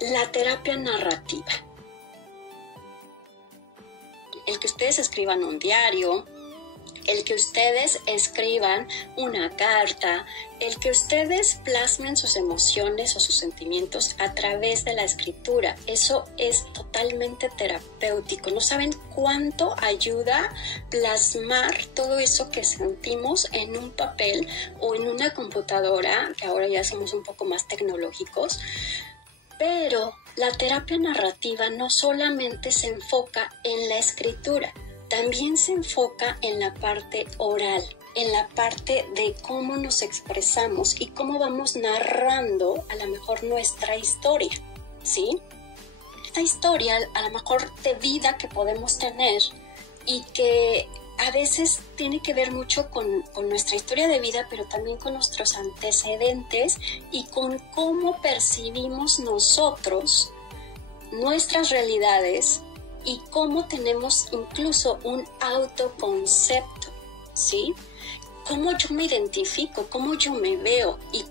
La terapia narrativa. El que ustedes escriban un diario, el que ustedes escriban una carta, el que ustedes plasmen sus emociones o sus sentimientos a través de la escritura, eso es totalmente terapéutico. No saben cuánto ayuda plasmar todo eso que sentimos en un papel o en una computadora, que ahora ya somos un poco más tecnológicos. Pero la terapia narrativa no solamente se enfoca en la escritura, también se enfoca en la parte oral, en la parte de cómo nos expresamos y cómo vamos narrando a lo mejor nuestra historia, ¿sí? Esta historia a lo mejor de vida que podemos tener y que a veces tiene que ver mucho con nuestra historia de vida, pero también con nuestros antecedentes y con cómo percibimos nosotros nuestras realidades y cómo tenemos incluso un autoconcepto, ¿sí? Cómo yo me identifico, cómo yo me veo y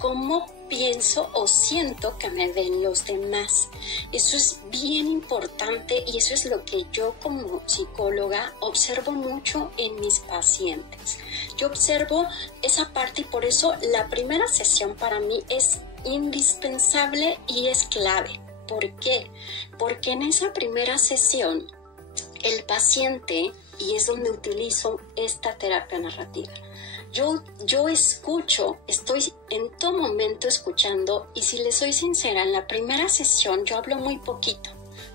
cómo pienso o siento que me ven los demás. Eso es bien importante y eso es lo que yo como psicóloga observo mucho en mis pacientes. Yo observo esa parte y por eso la primera sesión para mí es indispensable y es clave. ¿Por qué? Porque en esa primera sesión el paciente, y es donde utilizo esta terapia narrativa, yo escucho, estoy en todo momento escuchando y si les soy sincera, en la primera sesión yo hablo muy poquito.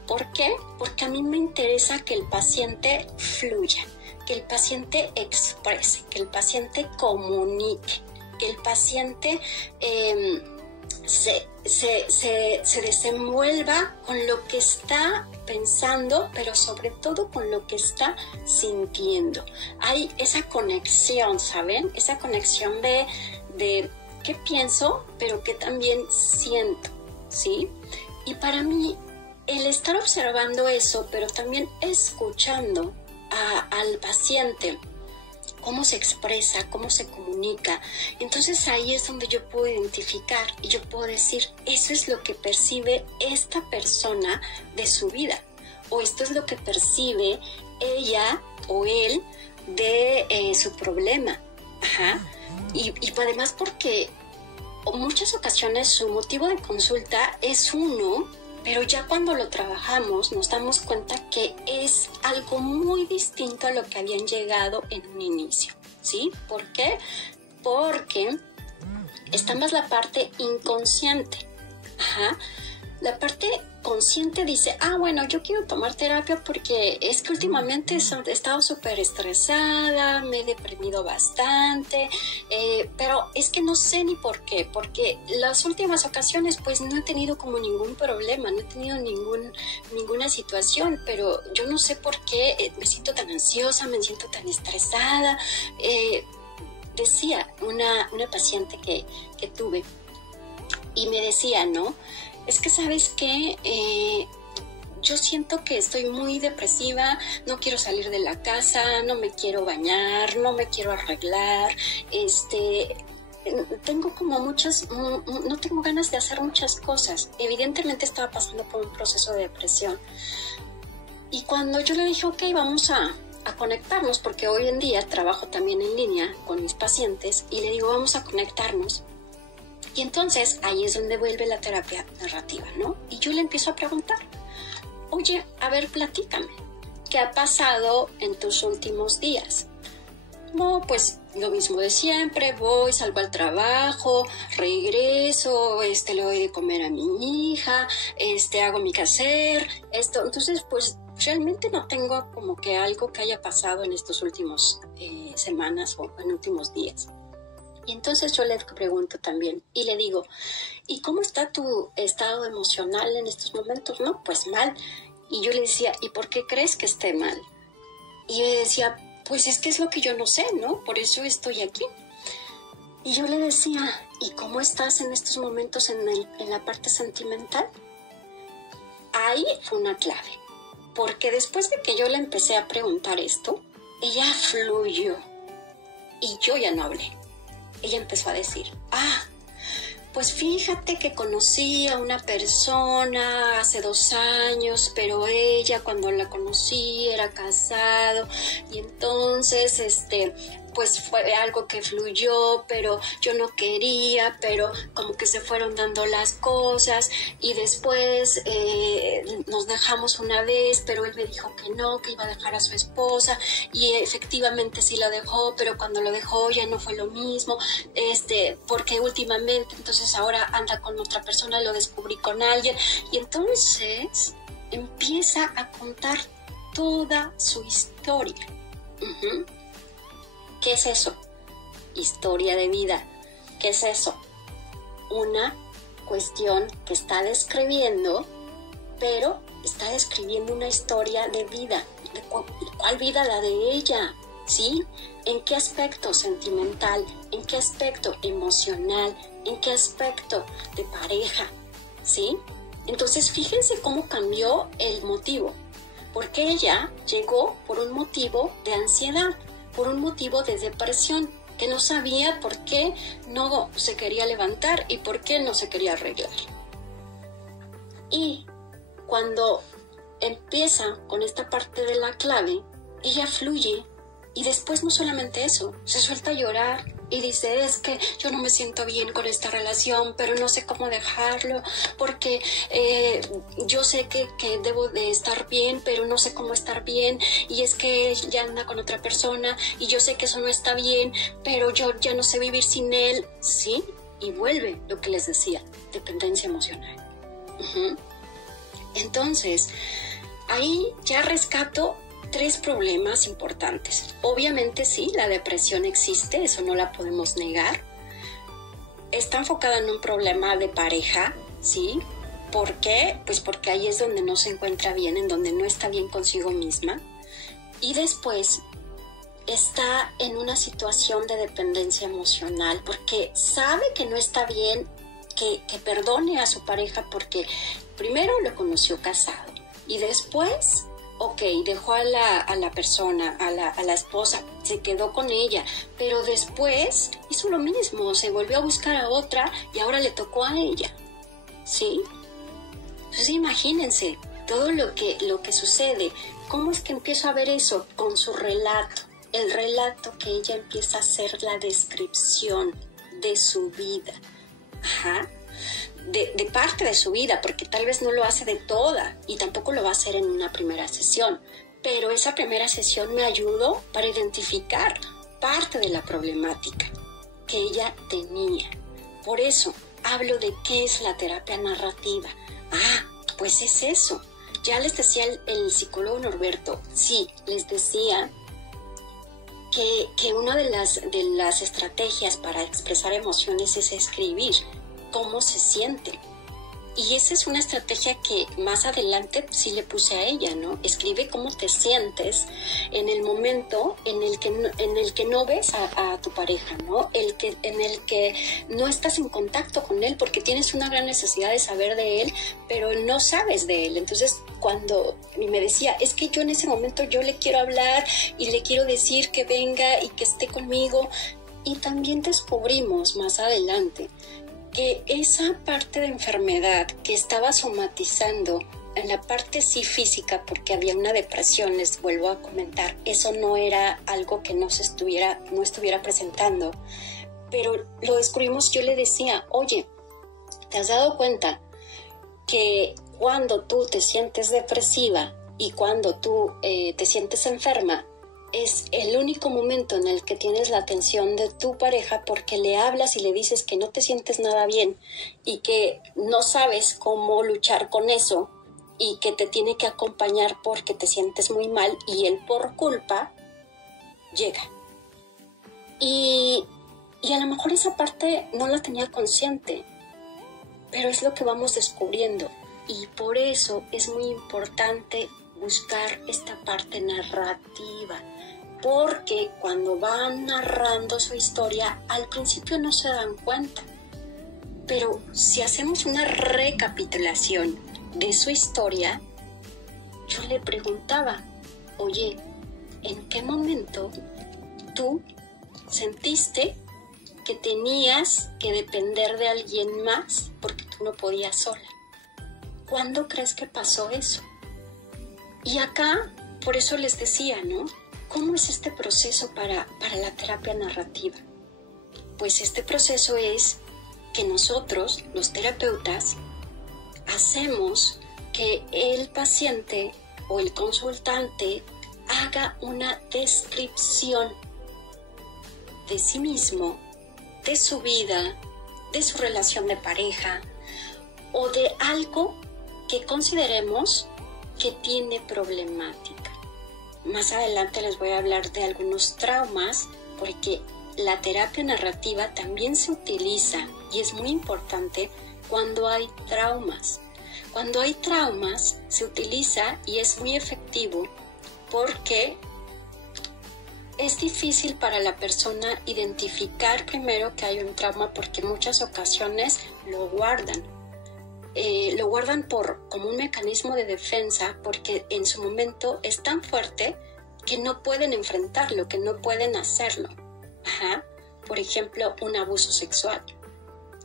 ¿Por qué? Porque a mí me interesa que el paciente fluya, que el paciente exprese, que el paciente comunique, que el paciente se desenvuelva con lo que está pensando, pero sobre todo con lo que está sintiendo. Hay esa conexión, ¿saben? Esa conexión de qué pienso, pero que también siento, ¿sí? Y para mí, el estar observando eso, pero también escuchando al paciente, cómo se expresa, cómo se comunica. Entonces ahí es donde yo puedo identificar y yo puedo decir, eso es lo que percibe esta persona de su vida, o esto es lo que percibe ella o él de su problema. Ajá. Y además porque en muchas ocasiones su motivo de consulta es uno, pero ya cuando lo trabajamos nos damos cuenta que es algo muy distinto a lo que habían llegado en un inicio, ¿sí? ¿Por qué? Porque está más la parte inconsciente. Ajá. La parte consciente dice, bueno, yo quiero tomar terapia porque es que últimamente he estado súper estresada, me he deprimido bastante, pero es que no sé ni por qué, porque las últimas ocasiones pues no he tenido como ningún problema, no he tenido ninguna situación, pero yo no sé por qué me siento tan ansiosa, me siento tan estresada. Decía una paciente que tuve y me decía, ¿no? Es que, ¿sabes qué? Yo siento que estoy muy depresiva, no quiero salir de la casa, no me quiero bañar, no me quiero arreglar, tengo como no tengo ganas de hacer muchas cosas. Evidentemente estaba pasando por un proceso de depresión. Y cuando yo le dije, ok, vamos a conectarnos, porque hoy en día trabajo también en línea con mis pacientes, y le digo, vamos a conectarnos. Y entonces ahí es donde vuelve la terapia narrativa, ¿no? Y yo le empiezo a preguntar, oye, a ver, platícame, ¿qué ha pasado en tus últimos días? No, pues lo mismo de siempre, salgo al trabajo, regreso, le doy de comer a mi hija, hago mi quehacer, esto. Entonces, pues realmente no tengo como que algo que haya pasado en estos últimos semanas o en últimos días. Y entonces yo le pregunto también y le digo, ¿y cómo está tu estado emocional en estos momentos? No, pues mal. Y yo le decía, ¿y por qué crees que esté mal? Y me decía, pues es que es lo que yo no sé, ¿no? Por eso estoy aquí. Y yo le decía, ¿y cómo estás en estos momentos en la parte sentimental? Ahí fue una clave. Porque después de que yo le empecé a preguntar esto, ella fluyó y yo ya no hablé. Ella empezó a decir, pues fíjate que conocí a una persona hace 2 años, pero ella cuando la conocí era casado y entonces pues fue algo que fluyó, pero yo no quería, pero como que se fueron dando las cosas y después nos dejamos una vez, pero él me dijo que no, que iba a dejar a su esposa y efectivamente sí la dejó, pero cuando lo dejó ya no fue lo mismo, porque últimamente entonces ahora anda con otra persona, lo descubrí con alguien y entonces empieza a contar toda su historia. ¿Qué es eso? Historia de vida. ¿Qué es eso? Una cuestión que está describiendo, pero está describiendo una historia de vida. ¿De cuál vida? La de ella, ¿sí? ¿En qué aspecto sentimental? ¿En qué aspecto emocional? ¿En qué aspecto de pareja? ¿Sí? Entonces, fíjense cómo cambió el motivo. Porque ella llegó por un motivo de ansiedad, por un motivo de depresión, que no sabía por qué no se quería levantar y por qué no se quería arreglar. Y cuando empieza con esta parte de la clave, ella fluye y después no solamente eso, se suelta a llorar y dice, es que yo no me siento bien con esta relación, pero no sé cómo dejarlo, porque yo sé que debo de estar bien, pero no sé cómo estar bien, y es que ya anda con otra persona, y yo sé que eso no está bien, pero yo ya no sé vivir sin él, ¿sí? Y vuelve lo que les decía, dependencia emocional. Entonces, ahí ya rescato 3 problemas importantes. Obviamente sí, la depresión existe, eso no la podemos negar. Está enfocada en un problema de pareja, ¿sí? ¿Por qué? Pues porque ahí es donde no se encuentra bien, en donde no está bien consigo misma. Y después está en una situación de dependencia emocional, porque sabe que no está bien que perdone a su pareja porque primero lo conoció casado y después dejó a la persona, a la esposa, se quedó con ella, pero después hizo lo mismo, se volvió a buscar a otra y ahora le tocó a ella, ¿sí? Entonces imagínense todo lo que sucede. ¿Cómo es que empiezo a ver eso? Con su relato, el relato que ella empieza a hacer la descripción de su vida, de parte de su vida, porque tal vez no lo hace de toda y tampoco lo va a hacer en una primera sesión, pero esa primera sesión me ayudó para identificar parte de la problemática que ella tenía. Por eso hablo de qué es la terapia narrativa. Pues es eso. Ya les decía el psicólogo Norberto, sí, les decía que una de las estrategias para expresar emociones es escribir cómo se siente. Y esa es una estrategia que más adelante sí le puse a ella, ¿no? Escribe cómo te sientes en el momento en el que no ves a tu pareja, ¿no? En el que no estás en contacto con él porque tienes una gran necesidad de saber de él, pero no sabes de él. Entonces, cuando me decía, es que yo en ese momento yo le quiero hablar y le quiero decir que venga y que esté conmigo. Y también descubrimos más adelante que esa parte de enfermedad que estaba somatizando en la parte sí física, porque había una depresión, les vuelvo a comentar, eso no era algo que no estuviera presentando, pero lo descubrimos. Yo le decía, oye, ¿te has dado cuenta que cuando tú te sientes depresiva y cuando tú te sientes enferma, es el único momento en el que tienes la atención de tu pareja porque le hablas y le dices que no te sientes nada bien y que no sabes cómo luchar con eso y que te tiene que acompañar porque te sientes muy mal y él por culpa llega? Y a lo mejor esa parte no la tenía consciente, pero es lo que vamos descubriendo y por eso es muy importante buscar esta parte narrativa, porque cuando van narrando su historia al principio no se dan cuenta, pero si hacemos una recapitulación de su historia, yo le preguntaba, oye, ¿en qué momento tú sentiste que tenías que depender de alguien más porque tú no podías sola. ¿Cuándo crees que pasó eso? Y acá, por eso les decía, ¿no? ¿Cómo es este proceso para la terapia narrativa? Pues este proceso es que nosotros, los terapeutas, hacemos que el paciente o el consultante haga una descripción de sí mismo, de su vida, de su relación de pareja o de algo que consideremos que tiene problemática. Más adelante les voy a hablar de algunos traumas porque la terapia narrativa también se utiliza y es muy importante cuando hay traumas. Cuando hay traumas se utiliza y es muy efectivo porque es difícil para la persona identificar primero que hay un trauma porque en muchas ocasiones lo guardan. Lo guardan como un mecanismo de defensa porque en su momento es tan fuerte que no pueden enfrentarlo, que no pueden hacerlo. Por ejemplo, un abuso sexual.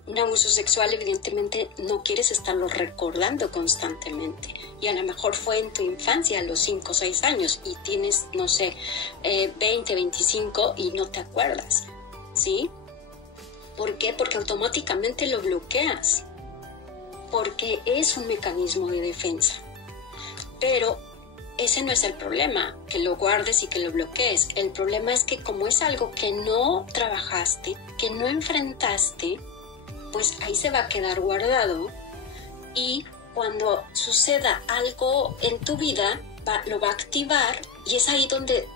Un abuso sexual evidentemente no quieres estarlo recordando constantemente y a lo mejor fue en tu infancia a los 5 o 6 años y tienes, no sé, 20, 25 y no te acuerdas, ¿sí? ¿Por qué? Porque automáticamente lo bloqueas, porque es un mecanismo de defensa. Pero ese no es el problema, que lo guardes y que lo bloquees. El problema es que como es algo que no trabajaste, que no enfrentaste, pues ahí se va a quedar guardado y cuando suceda algo en tu vida, lo va a activar y es ahí donde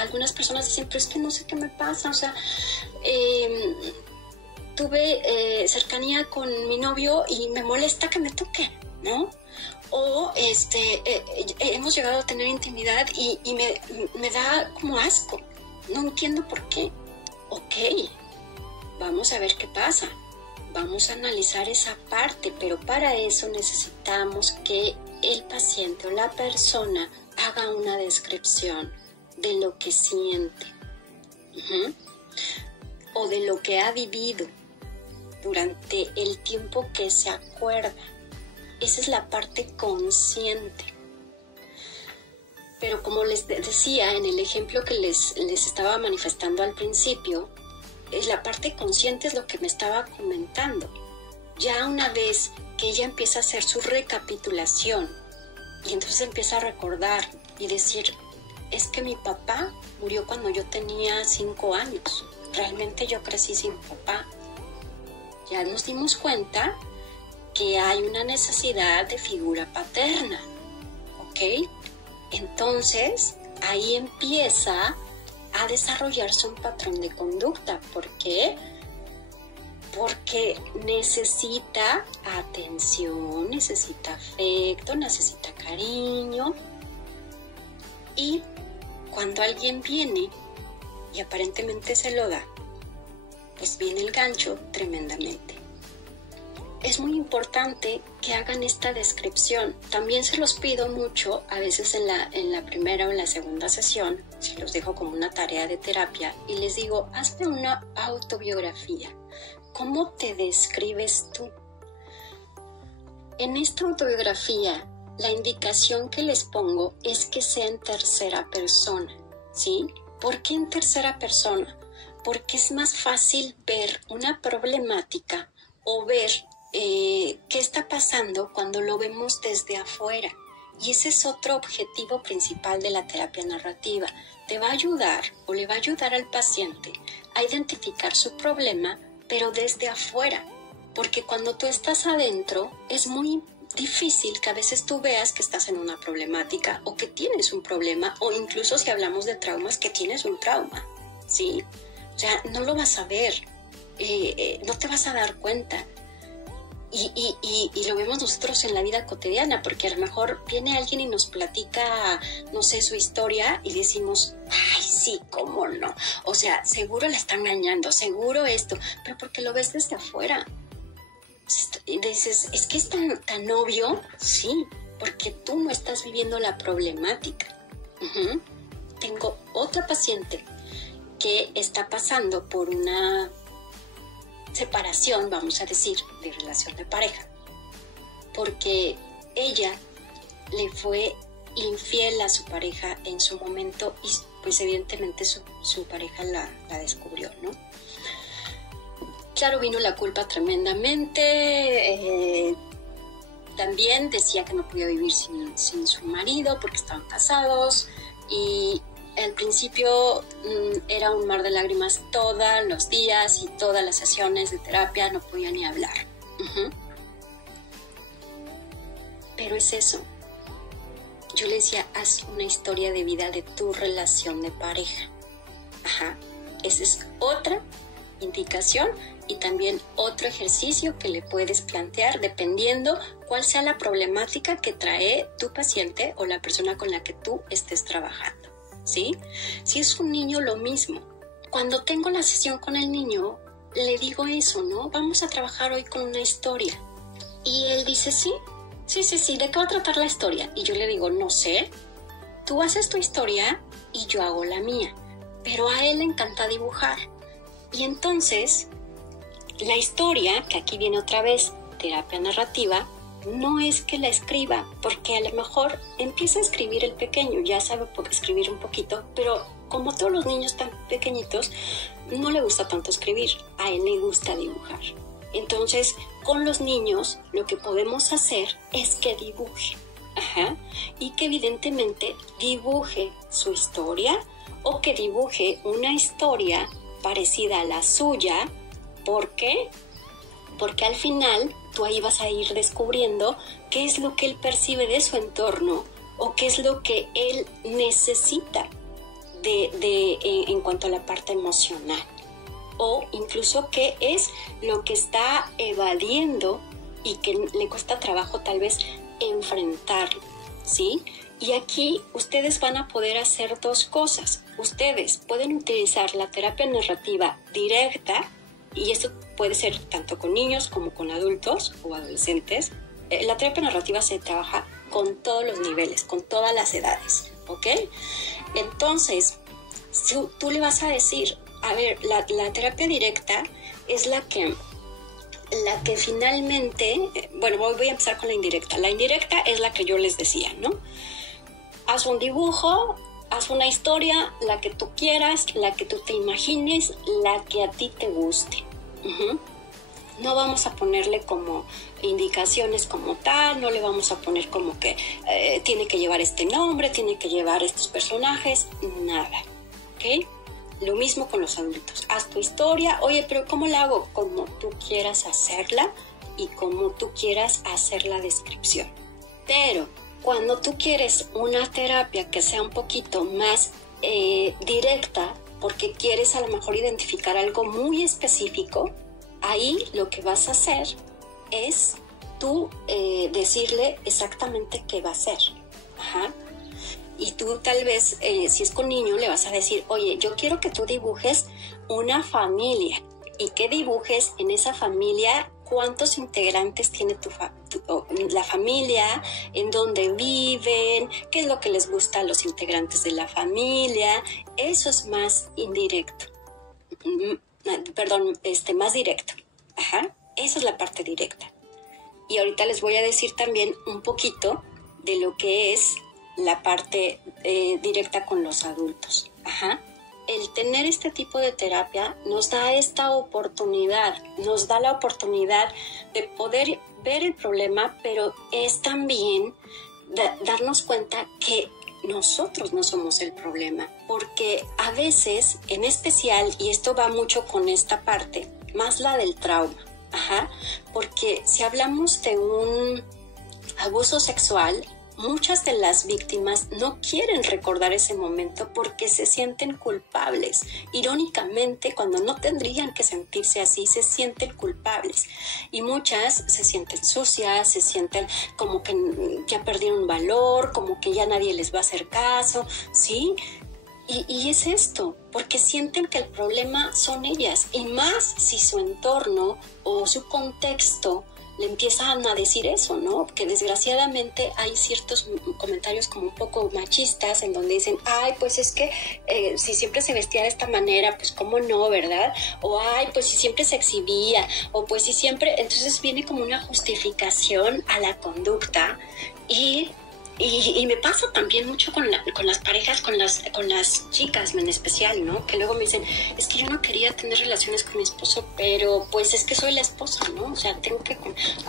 algunas personas dicen, pero es que no sé qué me pasa, o sea, tuve cercanía con mi novio y me molesta que me toque, ¿no? O hemos llegado a tener intimidad y me da como asco, no entiendo por qué. Ok, vamos a ver qué pasa. Vamos a analizar esa parte, pero para eso necesitamos que el paciente o la persona haga una descripción de lo que siente o de lo que ha vivido durante el tiempo que se acuerda. Esa es la parte consciente. Pero como les decía en el ejemplo que les estaba manifestando al principio, la parte consciente es lo que me estaba comentando. Ya una vez que ella empieza a hacer su recapitulación y entonces empieza a recordar y decir, es que mi papá murió cuando yo tenía 5 años. Realmente yo crecí sin papá. Ya nos dimos cuenta que hay una necesidad de figura paterna, ¿ok? Entonces ahí empieza a desarrollarse un patrón de conducta. ¿Por qué? Porque necesita atención, necesita afecto, necesita cariño. Y cuando alguien viene y aparentemente se lo da, pues viene el gancho tremendamente. Es muy importante que hagan esta descripción. También se los pido mucho, a veces en la primera o en la segunda sesión, se los dejo como una tarea de terapia y les digo, hazme una autobiografía. ¿Cómo te describes tú? En esta autobiografía, la indicación que les pongo es que sea en tercera persona, ¿sí? ¿Por qué en tercera persona? Porque es más fácil ver una problemática o ver qué está pasando cuando lo vemos desde afuera. Y ese es otro objetivo principal de la terapia narrativa. Te va a ayudar o le va a ayudar al paciente a identificar su problema, pero desde afuera. Porque cuando tú estás adentro, es muy difícil que a veces tú veas que estás en una problemática o que tienes un problema, o incluso si hablamos de traumas, que tienes un trauma, ¿sí? O sea, no lo vas a ver, no te vas a dar cuenta. Y lo vemos nosotros en la vida cotidiana, porque a lo mejor viene alguien y nos platica, no sé, su historia y decimos, ay, sí, cómo no. O sea, seguro le están engañando, seguro esto, pero porque lo ves desde afuera. Y dices, es que es tan obvio, sí, porque tú no estás viviendo la problemática. Tengo otra paciente que está pasando por una separación, vamos a decir, de relación de pareja, porque ella le fue infiel a su pareja en su momento y pues evidentemente su pareja la descubrió, ¿no? Claro, vino la culpa tremendamente, también decía que no podía vivir sin su marido porque estaban casados y al principio era un mar de lágrimas todos los días y todas las sesiones de terapia, no podía ni hablar. Pero es eso. Yo le decía, haz una historia de vida de tu relación de pareja. Esa es otra indicación y también otro ejercicio que le puedes plantear dependiendo cuál sea la problemática que trae tu paciente o la persona con la que tú estés trabajando, ¿sí? Si es un niño, lo mismo. Cuando tengo la sesión con el niño, le digo eso, ¿no? Vamos a trabajar hoy con una historia. Y él dice, sí, ¿de qué va a tratar la historia? Y yo le digo, no sé, tú haces tu historia y yo hago la mía. Pero a él le encanta dibujar. Y entonces, la historia, que aquí viene otra vez, terapia narrativa, no es que la escriba, porque a lo mejor empieza a escribir el pequeño, ya sabe escribir un poquito, pero como todos los niños tan pequeñitos, no le gusta tanto escribir, a él le gusta dibujar. Entonces, con los niños, lo que podemos hacer es que dibuje, y que evidentemente dibuje su historia o que dibuje una historia parecida a la suya. ¿Por qué? Porque al final tú ahí vas a ir descubriendo qué es lo que él percibe de su entorno o qué es lo que él necesita en cuanto a la parte emocional, o incluso qué es lo que está evadiendo y que le cuesta trabajo tal vez enfrentarlo, ¿sí? Y aquí ustedes van a poder hacer dos cosas. Ustedes pueden utilizar la terapia narrativa directa, y esto puede ser tanto con niños como con adultos o adolescentes. La terapia narrativa se trabaja con todos los niveles, con todas las edades, ¿ok? Entonces, tú le vas a decir, a ver, la terapia directa es la que finalmente, bueno, voy a empezar con la indirecta. La indirecta es la que yo les decía, ¿no? Haz un dibujo, haz una historia, la que tú quieras, la que tú te imagines, la que a ti te guste. No vamos a ponerle como indicaciones como tal, no le vamos a poner como que tiene que llevar este nombre, tiene que llevar estos personajes, nada, ¿ok? Lo mismo con los adultos. Haz tu historia, oye, pero ¿cómo la hago? Como tú quieras hacerla y como tú quieras hacer la descripción. Pero cuando tú quieres una terapia que sea un poquito más directa, porque quieres a lo mejor identificar algo muy específico, ahí lo que vas a hacer es tú decirle exactamente qué va a hacer. Y tú tal vez, si es con niño, le vas a decir, oye, yo quiero que tú dibujes una familia y que dibujes en esa familia cuántos integrantes tiene la familia, en dónde viven, qué es lo que les gusta a los integrantes de la familia. Eso es más indirecto. Más directo. Eso es la parte directa. Y ahorita les voy a decir también un poquito de lo que es la parte directa con los adultos. El tener este tipo de terapia nos da esta oportunidad, nos da la oportunidad de poder ver el problema, pero es también darnos cuenta que nosotros no somos el problema, porque a veces, en especial, y esto va mucho con esta parte, más la del trauma, porque si hablamos de un abuso sexual, muchas de las víctimas no quieren recordar ese momento porque se sienten culpables. Irónicamente, cuando no tendrían que sentirse así, se sienten culpables. Y muchas se sienten sucias, se sienten como que ya perdieron valor, como que ya nadie les va a hacer caso, ¿sí? Y es esto, porque sienten que el problema son ellas. Y más si su entorno o su contexto le empiezan a decir eso, ¿no? Que desgraciadamente hay ciertos comentarios como un poco machistas en donde dicen, ay, pues es que si siempre se vestía de esta manera, pues cómo no, ¿verdad? O ay, pues si siempre se exhibía, o pues si siempre... Entonces viene como una justificación a la conducta y me pasa también mucho con las parejas, con las chicas en especial, ¿no? Que luego me dicen, es que yo no quería tener relaciones con mi esposo, pero pues es que soy la esposa, ¿no? O sea, tengo que...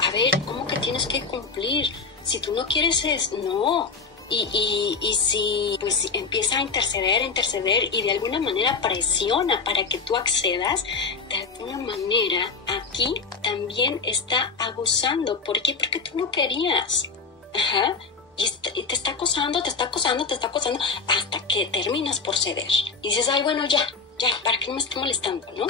A ver, ¿cómo que tienes que cumplir? Si tú no quieres no. Y si pues empieza a interceder y de alguna manera presiona para que tú accedas, de alguna manera aquí también está abusando. ¿Por qué? Porque tú no querías. Ajá. Y te está acosando hasta que terminas por ceder. Y dices, ay, bueno, ya, para que no me esté molestando, ¿no?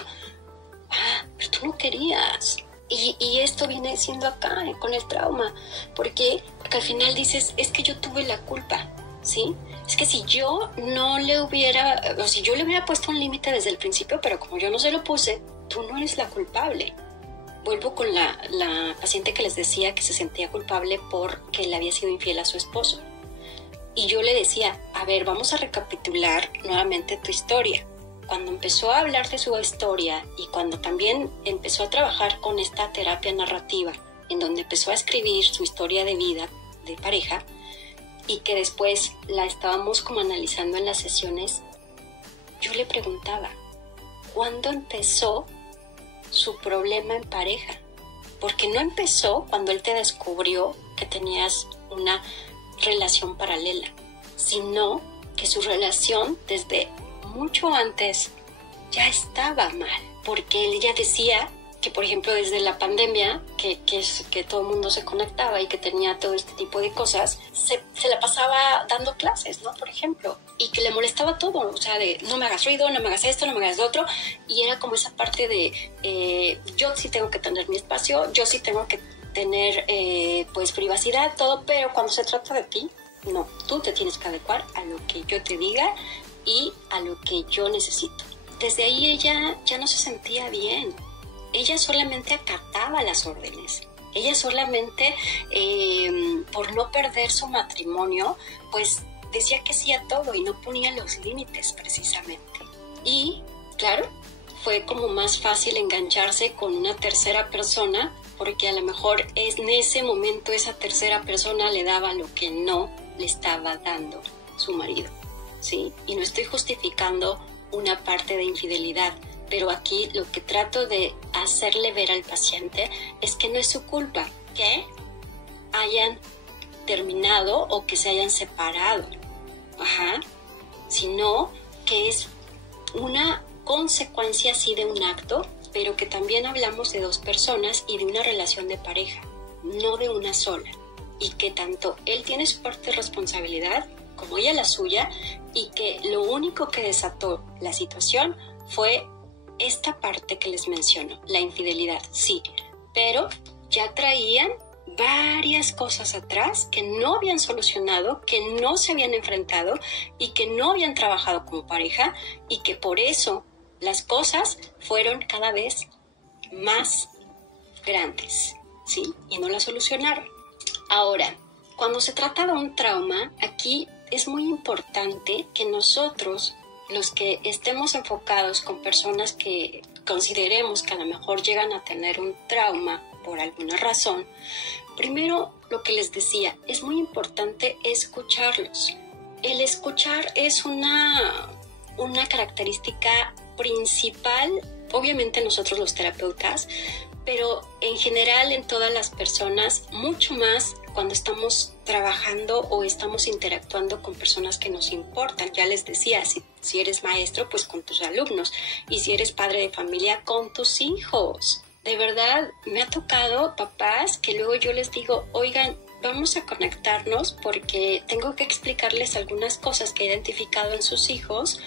Ah, pero tú no querías. Y esto viene siendo acá, con el trauma. Porque al final dices, es que yo tuve la culpa, ¿sí? Es que si yo no le hubiera, o si yo le hubiera puesto un límite desde el principio, pero como yo no se lo puse, tú no eres la culpable. Vuelvo con la paciente que les decía que se sentía culpable porque le había sido infiel a su esposo. Y yo le decía, a ver, vamos a recapitular nuevamente tu historia. Cuando empezó a hablar de su historia y cuando también empezó a trabajar con esta terapia narrativa, en donde empezó a escribir su historia de vida de pareja y que después la estábamos como analizando en las sesiones, yo le preguntaba, ¿cuándo empezó su problema en pareja? Porque no empezó cuando él te descubrió que tenías una relación paralela, sino que su relación desde mucho antes ya estaba mal, porque él ya decía que, por ejemplo, desde la pandemia, que todo el mundo se conectaba y que tenía todo este tipo de cosas, se la pasaba dando clases, ¿no? Por ejemplo, y que le molestaba todo, o sea, de no me hagas ruido, no me hagas esto, no me hagas lo otro, y era como esa parte de yo sí tengo que tener mi espacio, yo sí tengo que tener pues privacidad, todo, pero cuando se trata de ti, no, tú te tienes que adecuar a lo que yo te diga y a lo que yo necesito. Desde ahí ella ya no se sentía bien. Ella solamente acataba las órdenes. Ella solamente, por no perder su matrimonio, pues decía que sí a todo y no ponía los límites precisamente. Y, claro, fue como más fácil engancharse con una tercera persona porque a lo mejor en ese momento esa tercera persona le daba lo que no le estaba dando su marido, ¿sí? Y no estoy justificando una parte de infidelidad, pero aquí lo que trato de hacerle ver al paciente es que no es su culpa que hayan terminado o que se hayan separado, sino que es una consecuencia sí de un acto, pero que también hablamos de dos personas y de una relación de pareja, no de una sola, y que tanto él tiene su parte de responsabilidad como ella la suya, y que lo único que desató la situación fue esta parte que les menciono, la infidelidad, sí, pero ya traían varias cosas atrás que no habían solucionado, que no se habían enfrentado y que no habían trabajado como pareja, y que por eso las cosas fueron cada vez más grandes, ¿sí? Y no las solucionaron. Ahora, cuando se trata de un trauma, aquí es muy importante que nosotros, los que estemos enfocados con personas que consideremos que a lo mejor llegan a tener un trauma por alguna razón, primero, lo que les decía, es muy importante escucharlos. El escuchar es una característica principal, obviamente nosotros los terapeutas, pero en general en todas las personas, mucho más cuando estamos trabajando o estamos interactuando con personas que nos importan. Ya les decía, si eres maestro, pues con tus alumnos, y si eres padre de familia, con tus hijos. De verdad, me ha tocado papás que luego yo les digo, oigan, vamos a conectarnos porque tengo que explicarles algunas cosas que he identificado en sus hijos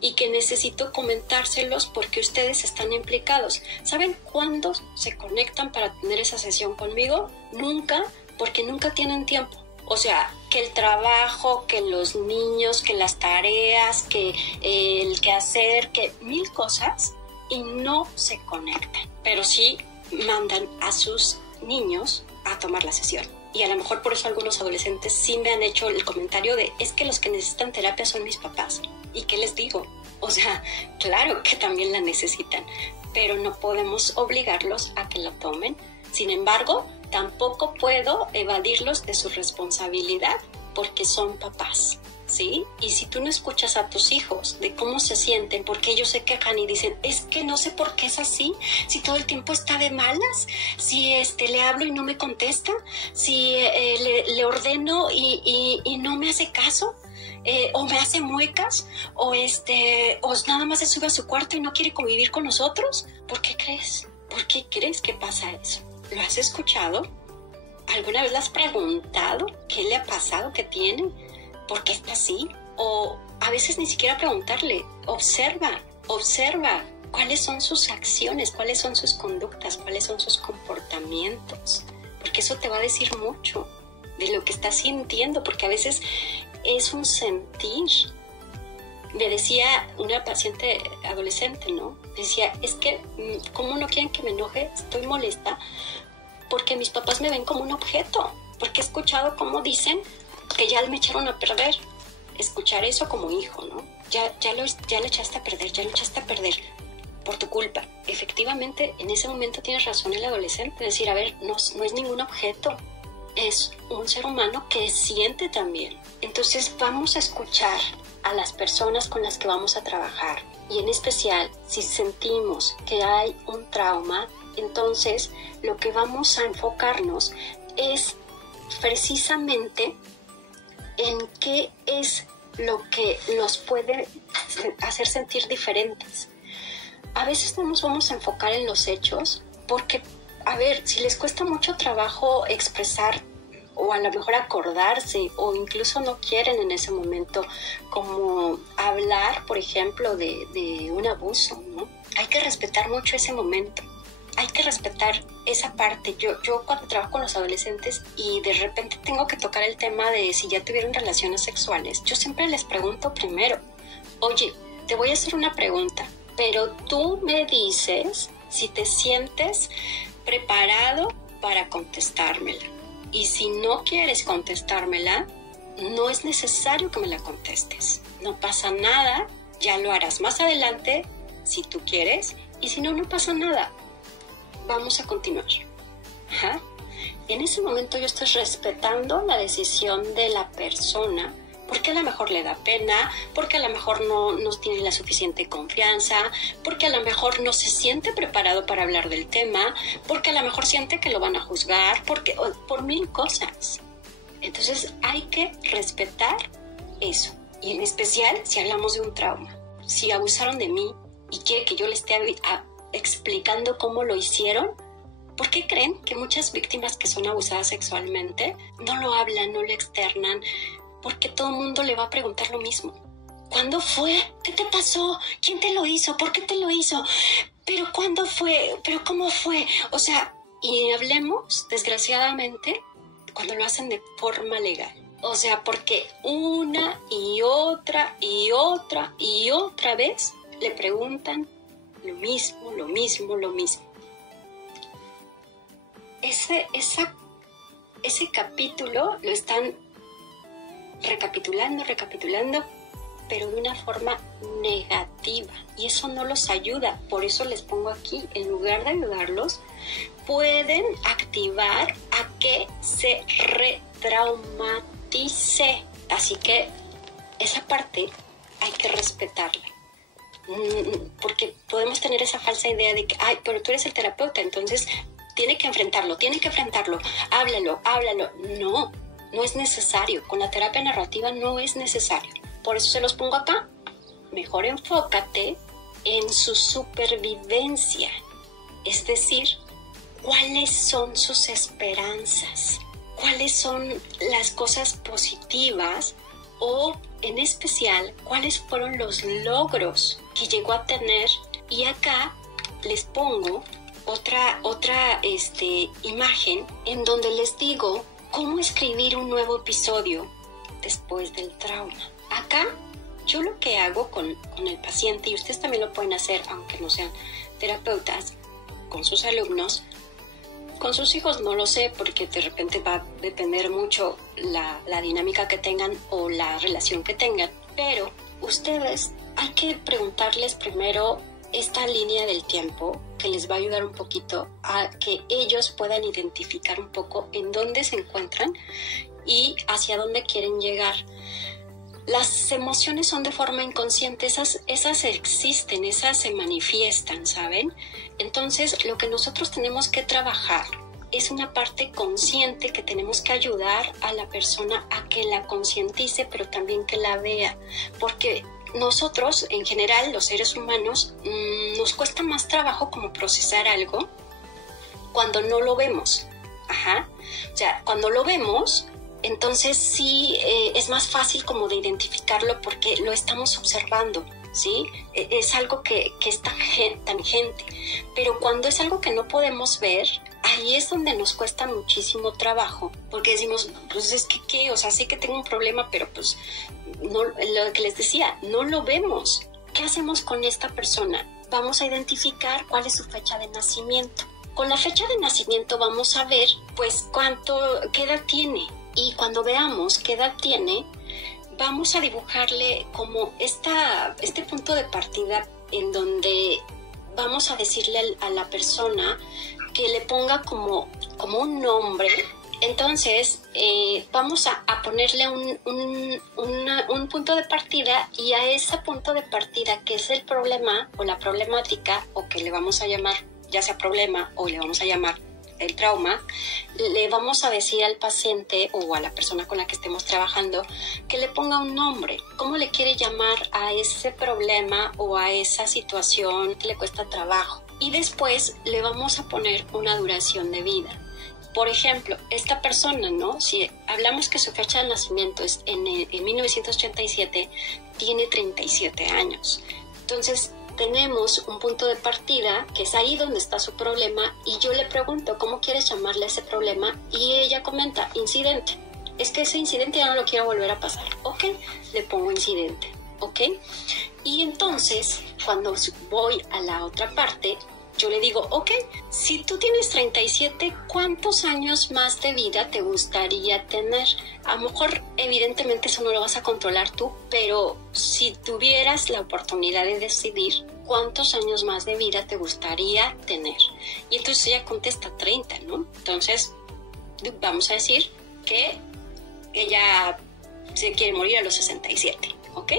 y que necesito comentárselos porque ustedes están implicados. ¿Saben cuándo se conectan para tener esa sesión conmigo? Nunca, porque nunca tienen tiempo. O sea, que el trabajo, que los niños, que las tareas, que el quehacer, que mil cosas, y no se conectan. Pero sí mandan a sus niños a tomar la sesión. Y a lo mejor por eso algunos adolescentes sí me han hecho el comentario de, es que los que necesitan terapia son mis papás. ¿Y qué les digo? O sea, claro que también la necesitan, pero no podemos obligarlos a que la tomen. Sin embargo, tampoco puedo evadirlos de su responsabilidad porque son papás, ¿sí? Y si tú no escuchas a tus hijos de cómo se sienten, porque ellos se quejan y dicen, es que no sé por qué es así, si todo el tiempo está de malas, si le hablo y no me contesta, si le ordeno y no me hace caso, o me hace muecas, o nada más se sube a su cuarto y no quiere convivir con nosotros. ¿Por qué crees? ¿Por qué crees que pasa eso? ¿Lo has escuchado? ¿Alguna vez le has preguntado qué le ha pasado, qué tiene? ¿Por qué está así? O a veces ni siquiera preguntarle. Observa cuáles son sus acciones, cuáles son sus conductas, cuáles son sus comportamientos. Porque eso te va a decir mucho de lo que está sintiendo, porque a veces es un sentir. Me decía una paciente adolescente, ¿no? Decía, es que, ¿cómo no quieren que me enoje? Estoy molesta porque mis papás me ven como un objeto. Porque he escuchado cómo dicen que ya me echaron a perder. Escuchar eso como hijo, ¿no? Ya le echaste a perder por tu culpa. Efectivamente, en ese momento tienes razón el adolescente. Decir, a ver, no es ningún objeto. Es un ser humano que siente también. Entonces vamos a escuchar a las personas con las que vamos a trabajar. Y en especial, si sentimos que hay un trauma, entonces lo que vamos a enfocarnos es precisamente en qué es lo que los puede hacer sentir diferentes. A veces no nos vamos a enfocar en los hechos porque, a ver, si les cuesta mucho trabajo expresar o a lo mejor acordarse o incluso no quieren en ese momento como hablar, por ejemplo, de un abuso, ¿no? Hay que respetar mucho ese momento. Hay que respetar esa parte. Yo cuando trabajo con los adolescentes y de repente tengo que tocar el tema de si ya tuvieron relaciones sexuales, yo siempre les pregunto primero, oye, te voy a hacer una pregunta, pero tú me dices si te sientes preparado para contestármela. Y si no quieres contestármela, no es necesario que me la contestes. No pasa nada, ya lo harás más adelante si tú quieres, y si no, no pasa nada. Vamos a continuar. Ajá. En ese momento yo estoy respetando la decisión de la persona, porque a lo mejor le da pena, porque a lo mejor no tiene la suficiente confianza, porque a lo mejor no se siente preparado para hablar del tema, porque a lo mejor siente que lo van a juzgar, por mil cosas. Entonces hay que respetar eso. Y en especial si hablamos de un trauma. Si abusaron de mí y quiere que yo le esté explicando cómo lo hicieron, ¿por qué creen que muchas víctimas que son abusadas sexualmente no lo hablan, no lo externan? Porque todo el mundo le va a preguntar lo mismo. ¿Cuándo fue? ¿Qué te pasó? ¿Quién te lo hizo? ¿Por qué te lo hizo? ¿Pero cuándo fue? ¿Pero cómo fue? O sea, y hablemos, desgraciadamente, cuando lo hacen de forma legal. O sea, porque una y otra vez le preguntan lo mismo. Ese capítulo lo están recapitulando, pero de una forma negativa. Y eso no los ayuda. Por eso les pongo aquí, en lugar de ayudarlos, pueden activar a que se retraumatice. Así que esa parte hay que respetarla. Porque podemos tener esa falsa idea de que, ay, pero tú eres el terapeuta, entonces tiene que enfrentarlo, háblalo. No es necesario. Con la terapia narrativa no es necesario. Por eso se los pongo acá. Mejor enfócate en su supervivencia. Es decir, ¿cuáles son sus esperanzas? ¿Cuáles son las cosas positivas? O, en especial, ¿cuáles fueron los logros que llegó a tener? Y acá les pongo otra imagen en donde les digo cómo escribir un nuevo episodio después del trauma. Acá yo lo que hago con el paciente, y ustedes también lo pueden hacer aunque no sean terapeutas, con sus alumnos, Con sus hijos no lo sé, porque de repente va a depender mucho la dinámica que tengan o la relación que tengan. Pero ustedes hay que preguntarles primero esta línea del tiempo, que les va a ayudar un poquito a que ellos puedan identificar un poco en dónde se encuentran y hacia dónde quieren llegar. Las emociones son de forma inconsciente, esas existen, esas se manifiestan, ¿saben? Entonces, lo que nosotros tenemos que trabajar es una parte consciente, que tenemos que ayudar a la persona a que la concientice, pero también que la vea, porque nosotros, en general, los seres humanos, nos cuesta más trabajo como procesar algo cuando no lo vemos. O sea, cuando lo vemos, entonces sí es más fácil como de identificarlo porque lo estamos observando, ¿sí? Es algo que es tangente. Pero cuando es algo que no podemos ver, ahí es donde nos cuesta muchísimo trabajo, porque decimos, pues es que ¿qué? O sea, sí que tengo un problema, pero pues no, lo que les decía, no lo vemos. ¿Qué hacemos con esta persona? Vamos a identificar cuál es su fecha de nacimiento. Con la fecha de nacimiento vamos a ver, pues, qué edad tiene. Y cuando veamos qué edad tiene, vamos a dibujarle como este punto de partida en donde vamos a decirle a la persona que le ponga como un nombre. Entonces vamos a ponerle un punto de partida, y a ese punto de partida, que es el problema o la problemática, o que le vamos a llamar ya sea problema o le vamos a llamar el trauma, le vamos a decir al paciente o a la persona con la que estemos trabajando que le ponga un nombre. ¿Cómo le quiere llamar a ese problema o a esa situación que le cuesta trabajo? Y después le vamos a poner una duración de vida. Por ejemplo, esta persona, ¿no? Si hablamos que su fecha de nacimiento es en 1987, tiene 37 años. Entonces, tenemos un punto de partida, que es ahí donde está su problema, y yo le pregunto, ¿cómo quieres llamarle a ese problema? Y ella comenta, incidente. Es que ese incidente ya no lo quiero volver a pasar. Ok, le pongo incidente. Ok. Y entonces, cuando voy a la otra parte, yo le digo, ok, si tú tienes 37, ¿cuántos años más de vida te gustaría tener? A lo mejor, evidentemente, eso no lo vas a controlar tú, pero si tuvieras la oportunidad de decidir cuántos años más de vida te gustaría tener. Y entonces ella contesta 30, ¿no? Entonces, vamos a decir que ella se quiere morir a los 67, ¿ok?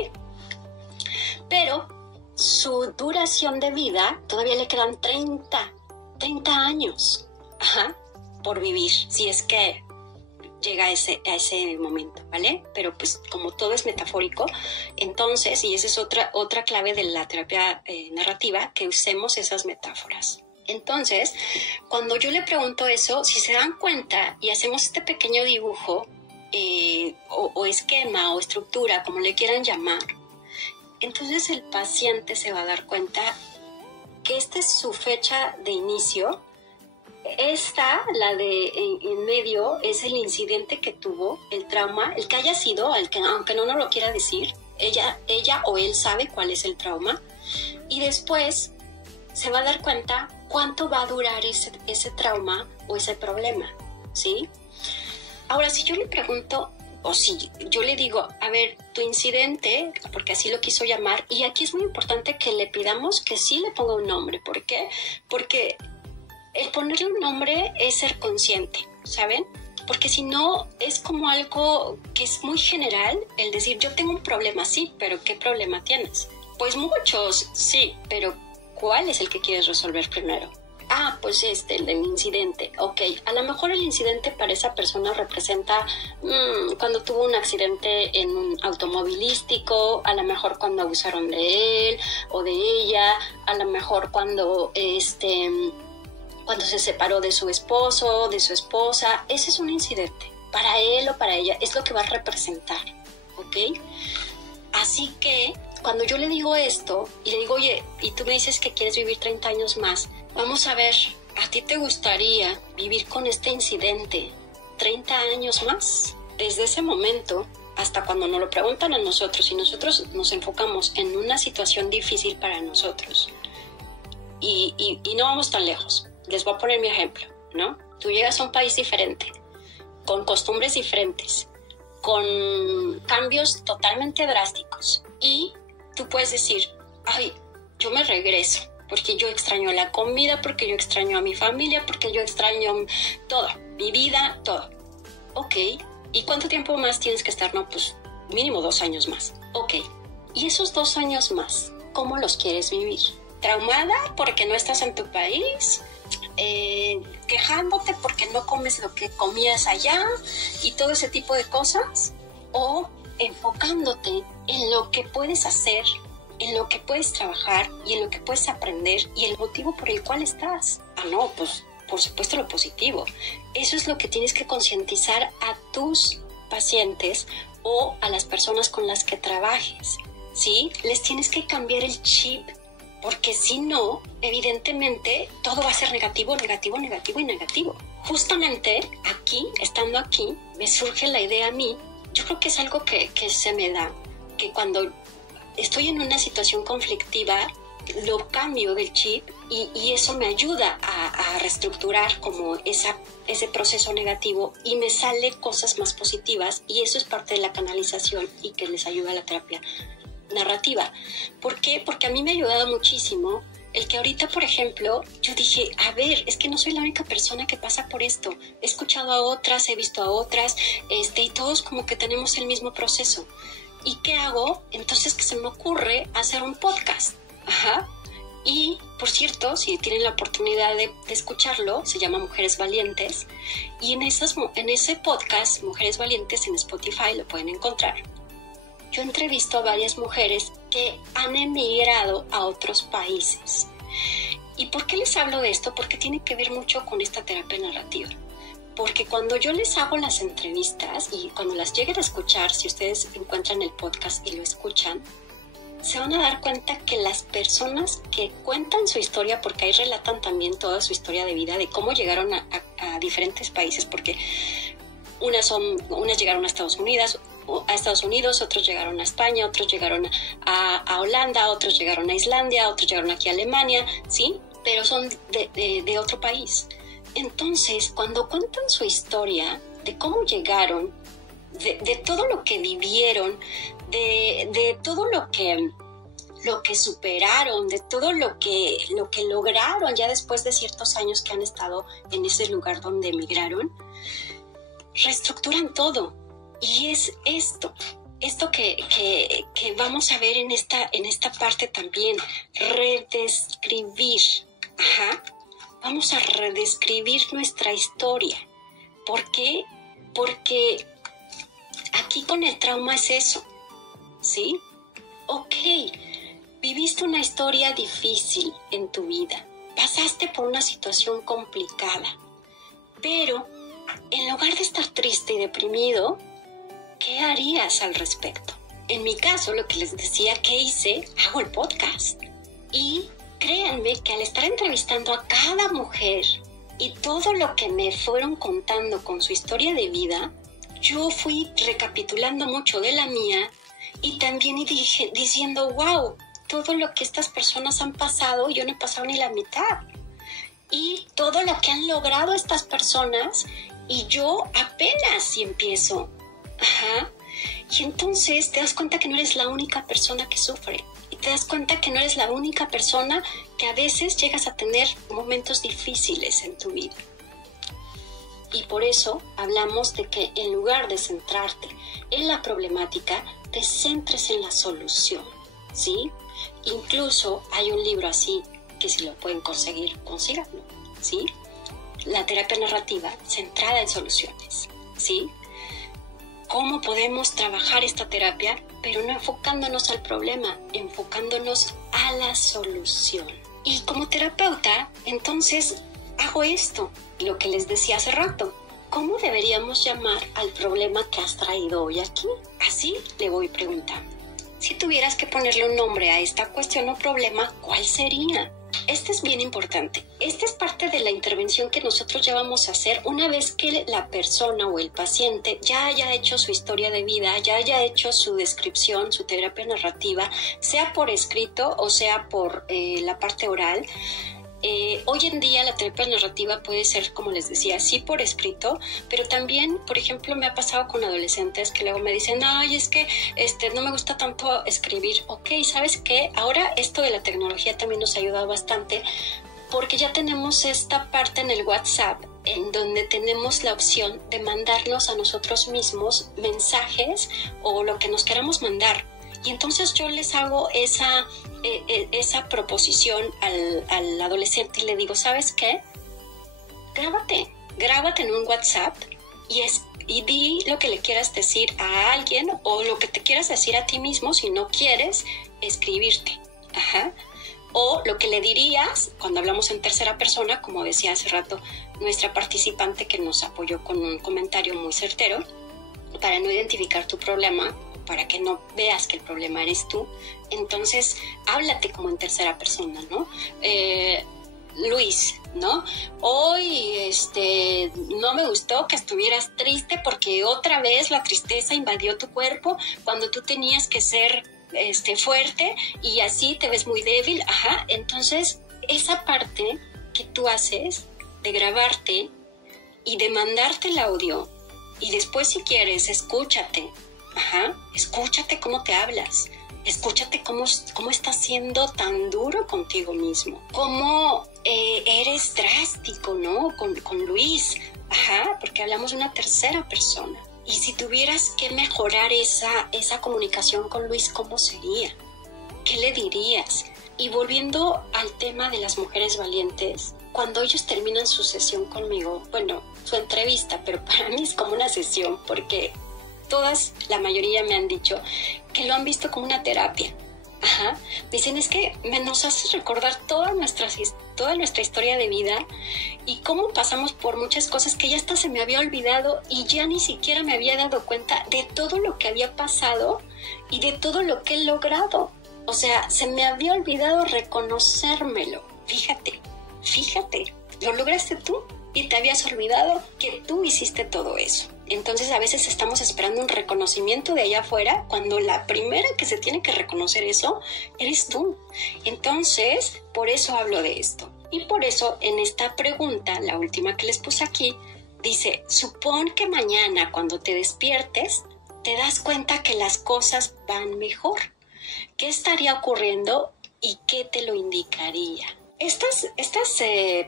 Pero su duración de vida, todavía le quedan 30 años por vivir, si es que llega a ese momento, ¿vale? Pero pues como todo es metafórico, entonces, y esa es otra clave de la terapia narrativa, que usemos esas metáforas. Entonces, cuando yo le pregunto eso, si se dan cuenta y hacemos este pequeño dibujo o esquema o estructura, como le quieran llamar, entonces el paciente se va a dar cuenta que esta es su fecha de inicio. Esta, la de en medio, es el incidente que tuvo, el trauma, el que haya sido, aunque no nos lo quiera decir, ella o él sabe cuál es el trauma. Y después se va a dar cuenta cuánto va a durar ese trauma o ese problema, ¿sí? Ahora, si yo le pregunto, o si yo le digo, a ver, tu incidente, porque así lo quiso llamar, y aquí es muy importante que le pidamos que sí le ponga un nombre. ¿Por qué? Porque el ponerle un nombre es ser consciente, ¿saben? Porque si no, es como algo que es muy general, el decir, yo tengo un problema, sí, pero ¿qué problema tienes? Pues muchos, sí, pero ¿cuál es el que quieres resolver primero? Pues el del incidente. Ok, a lo mejor el incidente para esa persona representa cuando tuvo un accidente en un automovilístico, a lo mejor cuando abusaron de él o de ella, a lo mejor cuando se separó de su esposo, de su esposa. Ese es un incidente. Para él o para ella es lo que va a representar, ¿ok? Así que cuando yo le digo esto y le digo, oye, y tú me dices que quieres vivir 30 años más, vamos a ver, ¿a ti te gustaría vivir con este incidente 30 años más? Desde ese momento hasta cuando nos lo preguntan a nosotros y nosotros nos enfocamos en una situación difícil para nosotros y no vamos tan lejos. Les voy a poner mi ejemplo, ¿no? Tú llegas a un país diferente, con costumbres diferentes, con cambios totalmente drásticos, y tú puedes decir, ay, yo me regreso, porque yo extraño la comida, porque yo extraño a mi familia, porque yo extraño todo, mi vida, todo. Ok, ¿y cuánto tiempo más tienes que estar? No, pues mínimo 2 años más. Ok, ¿y esos 2 años más, cómo los quieres vivir? ¿Traumada porque no estás en tu país? ¿Quejándote porque no comes lo que comías allá? Y todo ese tipo de cosas. ¿O enfocándote en lo que puedes hacer, en lo que puedes trabajar y en lo que puedes aprender y el motivo por el cual estás? Ah, no, pues por supuesto lo positivo. Eso es lo que tienes que concientizar a tus pacientes o a las personas con las que trabajes, ¿sí? Les tienes que cambiar el chip, porque si no, evidentemente, todo va a ser negativo, negativo, negativo y negativo. Justamente aquí, estando aquí, me surge la idea a mí. Yo creo que es algo que se me da, que cuando estoy en una situación conflictiva, lo cambio del chip y eso me ayuda a reestructurar como ese proceso negativo y me sale cosas más positivas, y eso es parte de la canalización y que les ayuda a la terapia narrativa. ¿Por qué? Porque a mí me ha ayudado muchísimo el que ahorita, por ejemplo, yo dije, a ver, es que no soy la única persona que pasa por esto. He escuchado a otras, he visto a otras, y todos como que tenemos el mismo proceso. ¿Y qué hago? Entonces que se me ocurre hacer un podcast. Ajá. Y, por cierto, si tienen la oportunidad de escucharlo, se llama Mujeres Valientes. Y en ese podcast, Mujeres Valientes, en Spotify lo pueden encontrar. Yo entrevisto a varias mujeres que han emigrado a otros países. ¿Y por qué les hablo de esto? Porque tiene que ver mucho con esta terapia narrativa. Porque cuando yo les hago las entrevistas y cuando las lleguen a escuchar, si ustedes encuentran el podcast y lo escuchan, se van a dar cuenta que las personas que cuentan su historia, porque ahí relatan también toda su historia de vida, de cómo llegaron a diferentes países, porque unas llegaron a Estados Unidos, otros llegaron a España, otros llegaron a Holanda, otros llegaron a Islandia, otros llegaron aquí a Alemania, ¿sí? Pero son de otro país. Entonces, cuando cuentan su historia, de cómo llegaron, de todo lo que vivieron, de todo lo que superaron, de todo lo que lograron ya después de ciertos años que han estado en ese lugar donde emigraron, reestructuran todo. Y es esto que vamos a ver en esta parte también, redescribir. Ajá. Vamos a redescribir nuestra historia. ¿Por qué? Porque aquí con el trauma es eso, ¿sí? Ok, viviste una historia difícil en tu vida, pasaste por una situación complicada, pero en lugar de estar triste y deprimido, ¿qué harías al respecto? En mi caso, lo que les decía que hice, hago el podcast. Y créanme que al estar entrevistando a cada mujer y todo lo que me fueron contando con su historia de vida, yo fui recapitulando mucho de la mía y también diciendo, wow, todo lo que estas personas han pasado, yo no he pasado ni la mitad. Y todo lo que han logrado estas personas y yo apenas si empiezo. Ajá. Y entonces te das cuenta que no eres la única persona que sufre. Y te das cuenta que no eres la única persona que a veces llegas a tener momentos difíciles en tu vida. Y por eso hablamos de que en lugar de centrarte en la problemática, te centres en la solución, ¿sí? Incluso hay un libro así, que si lo pueden conseguir, consíganlo, ¿sí? La terapia narrativa centrada en soluciones, ¿sí? ¿Cómo podemos trabajar esta terapia? Pero no enfocándonos al problema, enfocándonos a la solución. Y como terapeuta, entonces hago esto, lo que les decía hace rato. ¿Cómo deberíamos llamar al problema que has traído hoy aquí? Así le voy preguntando. Si tuvieras que ponerle un nombre a esta cuestión o problema, ¿cuál sería? Este es bien importante. Esta es parte de la intervención que nosotros ya vamos a hacer una vez que la persona o el paciente ya haya hecho su historia de vida, ya haya hecho su descripción, su terapia narrativa, sea por escrito o sea por la parte oral. Hoy en día la terapia narrativa puede ser, como les decía, sí por escrito, pero también, por ejemplo, me ha pasado con adolescentes que luego me dicen, ay, es que no me gusta tanto escribir. Ok, ¿sabes qué? Ahora esto de la tecnología también nos ha ayudado bastante, porque ya tenemos esta parte en el WhatsApp en donde tenemos la opción de mandarnos a nosotros mismos mensajes o lo que nos queramos mandar. Y entonces yo les hago esa proposición al adolescente y le digo, ¿sabes qué? Grábate en un WhatsApp y di lo que le quieras decir a alguien o lo que te quieras decir a ti mismo si no quieres escribirte. Ajá. O lo que le dirías cuando hablamos en tercera persona, como decía hace rato nuestra participante que nos apoyó con un comentario muy certero, para no identificar tu problema, para que no veas que el problema eres tú. Entonces, háblate como en tercera persona, ¿no? Luis, ¿no? Hoy no me gustó que estuvieras triste porque otra vez la tristeza invadió tu cuerpo cuando tú tenías que ser fuerte y así te ves muy débil. Ajá. Entonces, esa parte que tú haces de grabarte y de mandarte el audio y después, si quieres, escúchate. Ajá. Escúchate cómo te hablas. Escúchate cómo estás siendo tan duro contigo mismo. Cómo eres drástico, ¿no? Con Luis. Ajá. Porque hablamos de una tercera persona. Y si tuvieras que mejorar esa comunicación con Luis, ¿cómo sería? ¿Qué le dirías? Y volviendo al tema de las mujeres valientes, cuando ellos terminan su sesión conmigo, bueno, su entrevista, pero para mí es como una sesión, porque la mayoría me han dicho que lo han visto como una terapia. Ajá. Dicen, es que nos hace recordar toda nuestra historia de vida y cómo pasamos por muchas cosas que ya hasta se me había olvidado y ya ni siquiera me había dado cuenta de todo lo que había pasado y de todo lo que he logrado. O sea, se me había olvidado reconocérmelo. Fíjate, lo lograste tú y te habías olvidado que tú hiciste todo eso. Entonces a veces estamos esperando un reconocimiento de allá afuera cuando la primera que se tiene que reconocer eso eres tú. Entonces, por eso hablo de esto. Y por eso en esta pregunta, la última que les puse aquí, dice, supón que mañana cuando te despiertes te das cuenta que las cosas van mejor. ¿Qué estaría ocurriendo y qué te lo indicaría? Estas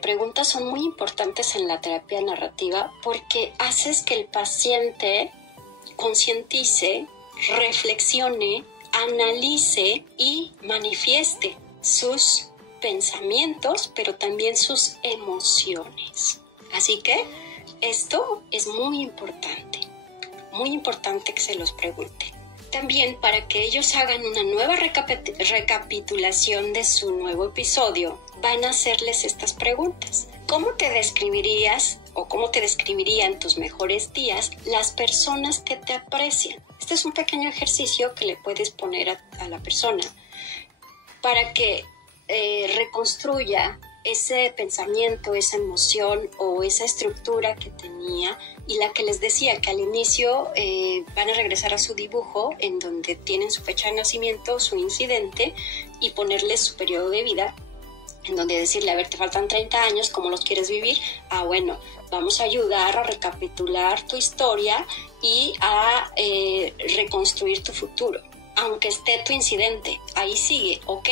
preguntas son muy importantes en la terapia narrativa porque haces que el paciente concientice, reflexione, analice y manifieste sus pensamientos, pero también sus emociones. Así que esto es muy importante que se los pregunten. También para que ellos hagan una nueva recapitulación de su nuevo episodio, van a hacerles estas preguntas. ¿Cómo te describirías o cómo te describirían tus mejores días las personas que te aprecian? Este es un pequeño ejercicio que le puedes poner a la persona para que reconstruya ese pensamiento, esa emoción o esa estructura que tenía y la que les decía que al inicio van a regresar a su dibujo en donde tienen su fecha de nacimiento, su incidente y ponerles su periodo de vida en donde decirle, a ver, te faltan 30 años, ¿cómo los quieres vivir? Ah, bueno, vamos a ayudar a recapitular tu historia y a reconstruir tu futuro. Aunque esté tu incidente, ahí sigue, ok,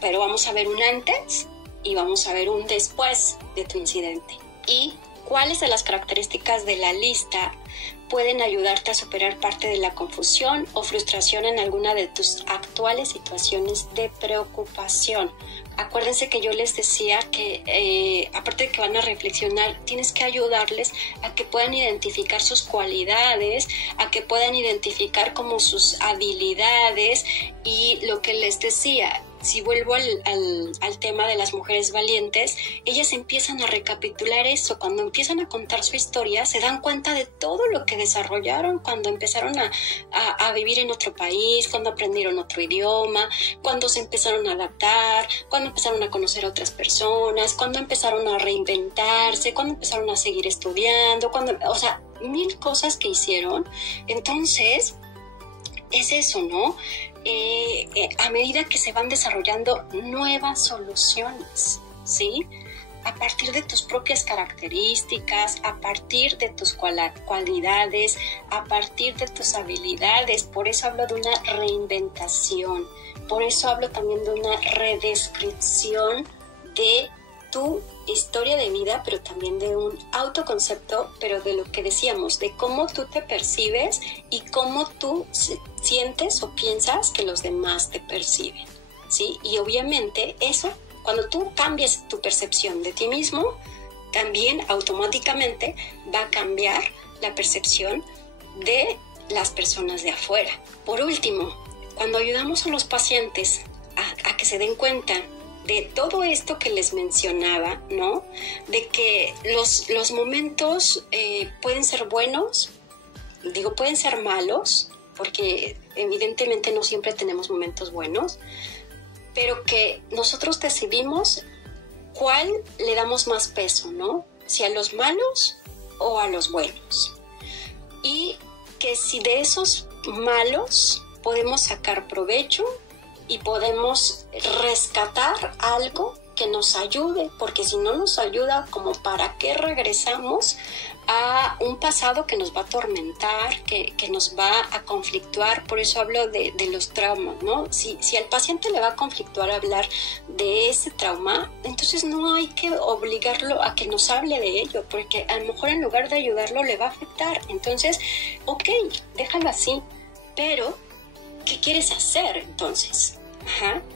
pero vamos a ver un antes y vamos a ver un después de tu incidente. ¿Y cuáles de las características de la lista pueden ayudarte a superar parte de la confusión o frustración en alguna de tus actuales situaciones de preocupación? Acuérdense que yo les decía que aparte de que van a reflexionar, tienes que ayudarles a que puedan identificar sus cualidades, a que puedan identificar como sus habilidades y lo que les decía. Si vuelvo al tema de las mujeres valientes, ellas empiezan a recapitular eso. Cuando empiezan a contar su historia, se dan cuenta de todo lo que desarrollaron cuando empezaron a vivir en otro país, cuando aprendieron otro idioma, cuando se empezaron a adaptar, cuando empezaron a conocer a otras personas, cuando empezaron a reinventarse, cuando empezaron a seguir estudiando, o sea, 1000 cosas que hicieron. Entonces, es eso, ¿no? A medida que se van desarrollando nuevas soluciones. ¿sí? A partir de tus propias características, a partir de tus cualidades, a partir de tus habilidades. Por eso hablo de una reinventación, por eso hablo también de una redescripción de tu historia de vida, pero también de un autoconcepto, pero de lo que decíamos, de cómo tú te percibes y cómo tú sientes o piensas que los demás te perciben, ¿sí? Y obviamente eso, cuando tú cambies tu percepción de ti mismo, también automáticamente va a cambiar la percepción de las personas de afuera. Por último, cuando ayudamos a los pacientes a que se den cuenta de todo esto que les mencionaba, ¿no? De que los momentos pueden ser buenos, pueden ser malos, porque evidentemente no siempre tenemos momentos buenos, pero que nosotros decidimos cuál le damos más peso, ¿no? Si a los malos o a los buenos. Y que si de esos malos podemos sacar provecho y podemos rescatar algo que nos ayude, porque si no nos ayuda, ¿como para qué regresamos a un pasado que nos va a atormentar, que nos va a conflictuar? Por eso hablo de los traumas, ¿no? Si al paciente le va a conflictuar hablar de ese trauma, entonces no hay que obligarlo a que nos hable de ello, porque a lo mejor en lugar de ayudarlo le va a afectar. Entonces, ok, déjalo así, pero ¿qué quieres hacer entonces?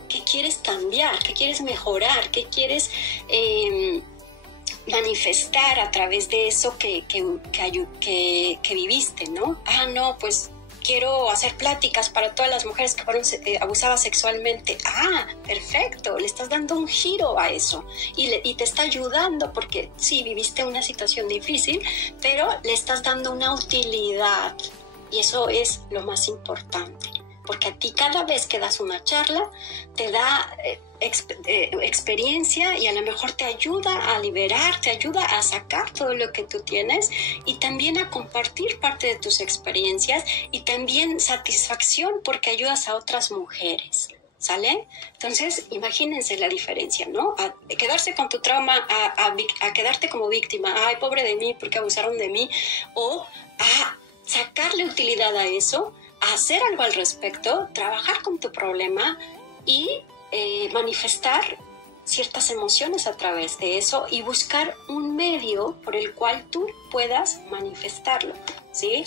¿Qué quieres cambiar? ¿Qué quieres mejorar? ¿Qué quieres manifestar a través de eso que viviste, ¿no? No, pues quiero hacer pláticas para todas las mujeres que fueron abusadas sexualmente. Perfecto, le estás dando un giro a eso y te está ayudando, porque sí, viviste una situación difícil, pero le estás dando una utilidad, y eso es lo más importante. Porque a ti cada vez que das una charla te da experiencia, y a lo mejor te ayuda a liberar, te ayuda a sacar todo lo que tú tienes, y también a compartir parte de tus experiencias, y también satisfacción porque ayudas a otras mujeres, ¿sale? Entonces imagínense la diferencia, ¿no? A quedarse con tu trauma, a quedarte como víctima, ay, pobre de mí porque abusaron de mí, o a sacarle utilidad a eso, a hacer algo al respecto, trabajar con tu problema y manifestar ciertas emociones a través de eso, y buscar un medio por el cual tú puedas manifestarlo, ¿sí?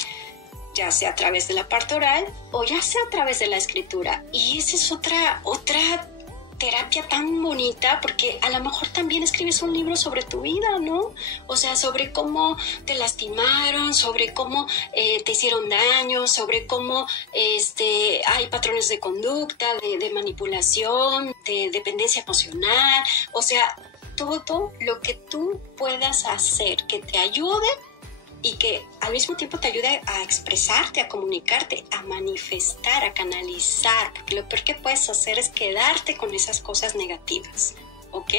Ya sea a través de la parte oral o ya sea a través de la escritura. Y esa es otra terapia tan bonita, porque a lo mejor también escribes un libro sobre tu vida, ¿no? O sea, sobre cómo te lastimaron, sobre cómo te hicieron daño, sobre cómo hay patrones de conducta, de manipulación, de dependencia emocional. O sea, todo lo que tú puedas hacer que te ayude y que al mismo tiempo te ayude a expresarte, a comunicarte, a manifestar, a canalizar, porque lo peor que puedes hacer es quedarte con esas cosas negativas, ¿ok?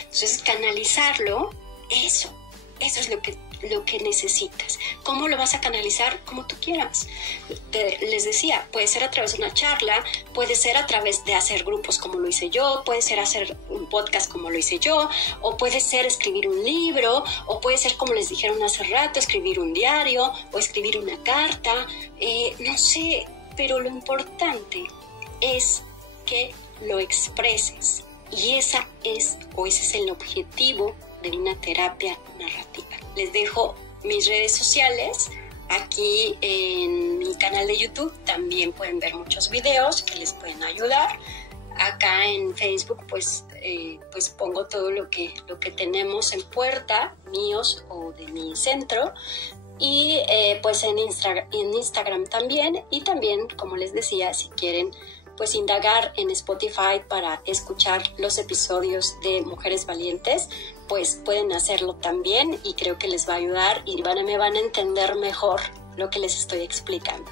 Entonces, canalizarlo, eso es lo que necesitas. ¿Cómo lo vas a canalizar? Como tú quieras. Les decía, puede ser a través de una charla, puede ser a través de hacer grupos como lo hice yo, puede ser hacer un podcast como lo hice yo, o puede ser escribir un libro, o puede ser, como les dijeron hace rato, escribir un diario o escribir una carta, no sé, pero lo importante es que lo expreses, y ese es el objetivo de una terapia narrativa. Les dejo mis redes sociales aquí en mi canal de YouTube. También pueden ver muchos videos que les pueden ayudar. Acá en Facebook pues pongo todo lo que tenemos en puerta, míos o de mi centro, y pues en Instagram también. Y también, como les decía, si quieren pues indagar en Spotify para escuchar los episodios de Mujeres Valientes, pues pueden hacerlo también, y creo que les va a ayudar y me van a entender mejor lo que les estoy explicando.